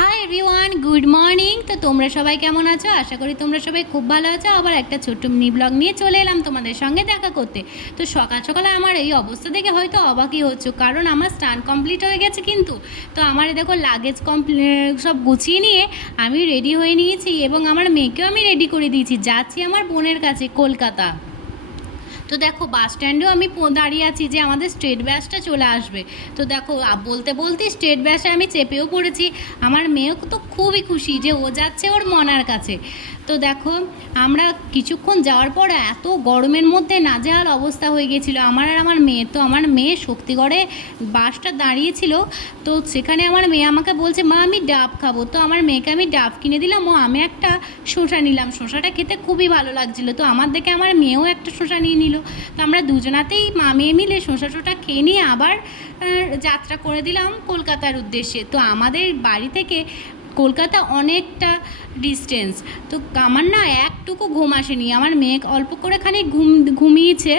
Hi everyone, good morning. তো তোমরা সবাই কেমন আছো? আশা করি তোমরা সবাই খুব ভালো আছো। আবার একটা ছোট্ট মিনি ব্লগ নিয়ে চলে এলাম তোমাদের সঙ্গে দেখা করতে। তো সকাল সকালে আমার এই অবস্থা দেখে হয়তো অবাকই হচ্ছে, কারণ আমার স্নান কমপ্লিট হয়ে গেছে কিন্তু। তো আমার দেখো লাগেজ সব গুছিয়ে নিয়ে আমি রেডি হয়ে নিয়েছি, এবং আমার মেয়েকেও আমি রেডি করে দিয়েছি। যাচ্ছি আমার বোনের কাছে কলকাতা। তো দেখো বাস স্ট্যান্ডেও আমি দাঁড়িয়ে আছি যে আমাদের স্টেট বাসটা চলে আসবে। তো দেখো বলতে বলতে স্টেট বাসে আমি চেপেও পড়েছি। আমার মেয়েও তো খুবই খুশি যে ও যাচ্ছে ওর মনার কাছে। তো দেখো আমরা কিছুক্ষণ যাওয়ার পর এত গরমের মধ্যে নাজেহাল অবস্থা হয়ে গেছিলো আমার আর আমার মেয়ের। তো আমার মেয়ে শক্তিগড়ে বাসটা দাঁড়িয়েছিল। তো সেখানে আমার মেয়ে আমাকে বলছে, মা আমি ডাব খাবো। তো আমার মেয়েকে আমি ডাব কিনে দিলাম, ও আমি একটা শসা নিলাম। শসাটা খেতে খুবই ভালো লাগছিলো। তো আমার দেখে আমার মেয়েও একটা শসা নিয়ে নিল। তো আমরা দুজনাতেই মা মেয়ে মিলে শসা খেয়ে নিয়ে আবার যাত্রা করে দিলাম কলকাতার উদ্দেশ্যে। তো আমাদের বাড়ি থেকে কলকাতা অনেকটা ডিস্টেন্স। তো আমার না একটুকু ঘুম আসেনি। আমার মেয়ে অল্প করে খানিক ঘুমিয়েছে।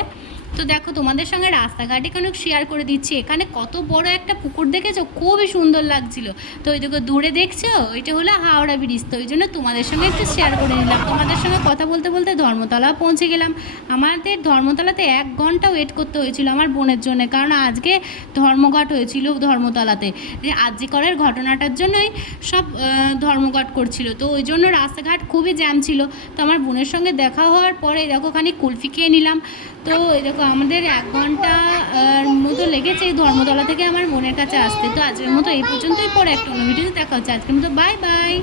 তো দেখো তোমাদের সঙ্গে রাস্তাঘাটে কেন শেয়ার করে দিচ্ছি। এখানে কত বড় একটা পুকুর দেখেছো, খুবই সুন্দর লাগছিল। তো ওই দেখো দূরে দেখছো, এটা হলো হাওড়া ব্রিজ। তো ওই জন্য তোমাদের সঙ্গে একটু শেয়ার করে নিলাম। তোমাদের সঙ্গে কথা বলতে বলতে ধর্মতলা পৌঁছে গেলাম। আমাদের ধর্মতলাতে 1 ঘন্টা ওয়েট করতে হয়েছিল আমার বোনের জন্য, কারণ আজকে ধর্মঘট হয়েছিল ধর্মতলাতে। আরজি করের ঘটনাটার জন্যই সব ধর্মঘট করছিল। তো ওই জন্য রাস্তাঘাট খুবই জ্যাম ছিল। তো আমার বোনের সঙ্গে দেখা হওয়ার পরে দেখো খানিক কুলফি খেয়ে নিলাম। তো এই দেখো আমাদের 1 ঘন্টা মতো লেগেছে এই ধর্মতলা থেকে আমার বোনের কাছে আসতে। তো আজকের মতো এই পর্যন্তই, পরে একটা অন্য ভিডিওতে দেখা হচ্ছে। আজকের মতো বাই বাই।